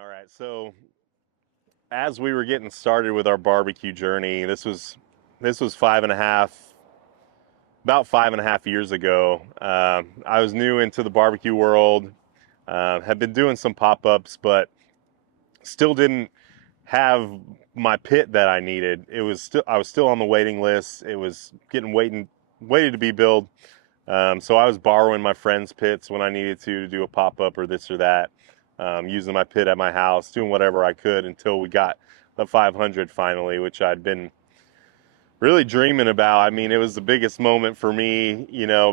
All right, so as we were getting started with our barbecue journey, this was about 5.5 years ago. I was new into the barbecue world, had been doing some pop-ups, but still didn't have my pit that I needed. I was still on the waiting list. It was waiting to be built. So I was borrowing my friends' pits when I needed to do a pop-up or this or that, using my pit at my house, doing whatever I could until we got the 500 finally, which I'd been really dreaming about. I mean, it was the biggest moment for me,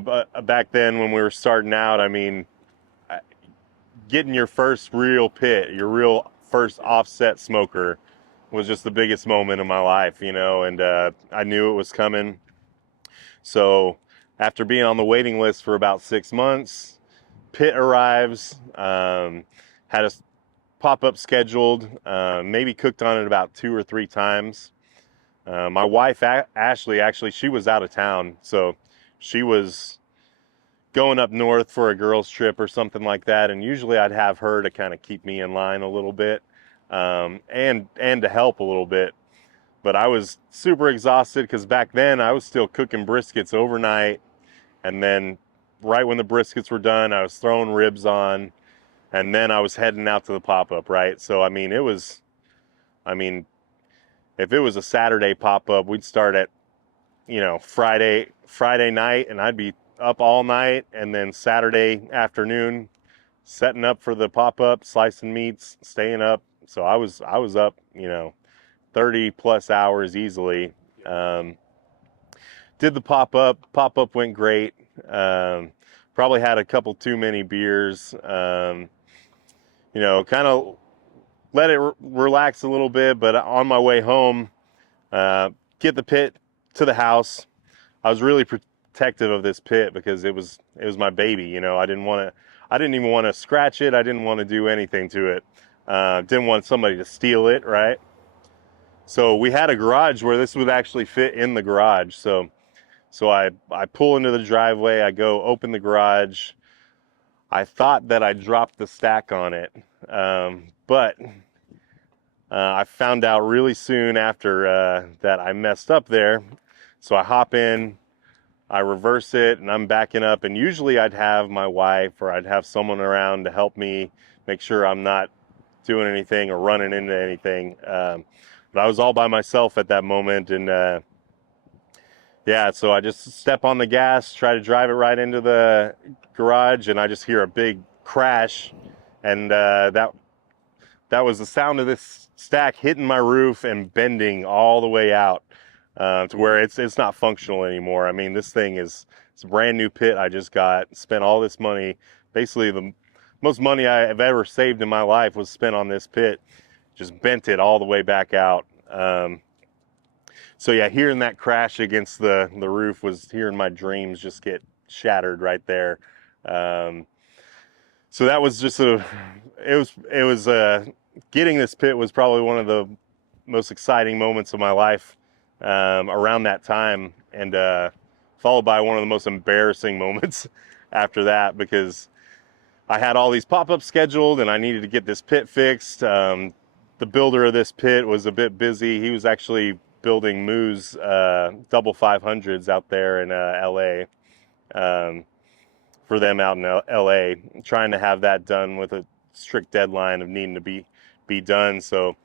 but back then when we were starting out. I mean, getting your first real pit, your real first offset smoker was just the biggest moment of my life, and I knew it was coming. So after being on the waiting list for about 6 months, pit arrives. Had a pop-up scheduled, maybe cooked on it about 2 or 3 times. My wife, Ashley, actually, she was out of town, so she was going up north for a girls' trip or something like that, and usually I'd have her to kind of keep me in line a little bit, and to help a little bit. But I was super exhausted because back then I was still cooking briskets overnight, and then right when the briskets were done, I was throwing ribs on, and then I was heading out to the pop-up, right? So I mean, if it was a Saturday pop-up, we'd start at, Friday night, and I'd be up all night, and then Saturday afternoon setting up for the pop-up, slicing meats, staying up. So I was up, 30 plus hours easily. Did the pop-up went great. Probably had a couple too many beers. Kind of let it relax a little bit, but on my way home, get the pit to the house. I was really protective of this pit because it was my baby. I didn't even want to scratch it. I didn't want to do anything to it. Didn't want somebody to steal it, right? So we had a garage where this would actually fit in the garage. So I pull into the driveway. I go open the garage. I thought that I dropped the stack on it, but I found out really soon after that I messed up there. So I hop in, I reverse it, and I'm backing up. And usually I'd have my wife or I'd have someone around to help me make sure I'm not doing anything or running into anything. But I was all by myself at that moment. And yeah, so I just step on the gas, try to drive it right into the garage, and I just hear a big crash. And that was the sound of this stack hitting my roof and bending all the way out, to where it's not functional anymore. I mean, it's a brand new pit I just got, spent all this money. Basically, the most money I have ever saved in my life was spent on this pit. Just bent it all the way back out. So yeah, hearing that crash against the roof was hearing my dreams just get shattered right there. So that was just getting this pit was probably one of the most exciting moments of my life, around that time, and followed by one of the most embarrassing moments after that, because I had all these pop-ups scheduled and I needed to get this pit fixed. The builder of this pit was a bit busy. He was actually building Moo's double 500s out there in LA, for them out in LA, trying to have that done with a strict deadline of needing to be done. So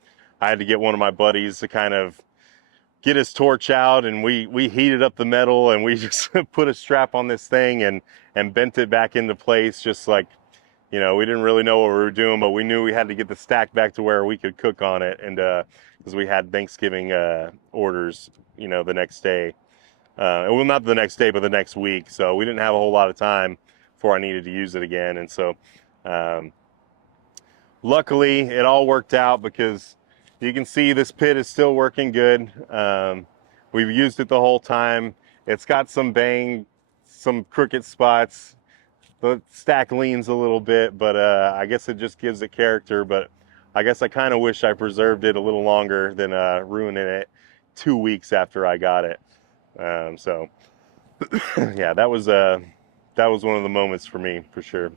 I had to get one of my buddies to kind of get his torch out, and we heated up the metal, and we just put a strap on this thing and bent it back into place, just like, we didn't really know what we were doing, but we knew we had to get the stack back to where we could cook on it. And because we had Thanksgiving orders, the next day. Well, not the next day, but the next week. So we didn't have a whole lot of time before I needed to use it again. And so luckily, it all worked out, because you can see this pit is still working good. We've used it the whole time. It's got some bang, some crooked spots. The stack leans a little bit, but I guess it just gives it character. But I guess I kind of wish I preserved it a little longer than ruining it 2 weeks after I got it. So yeah, that was one of the moments for me, for sure.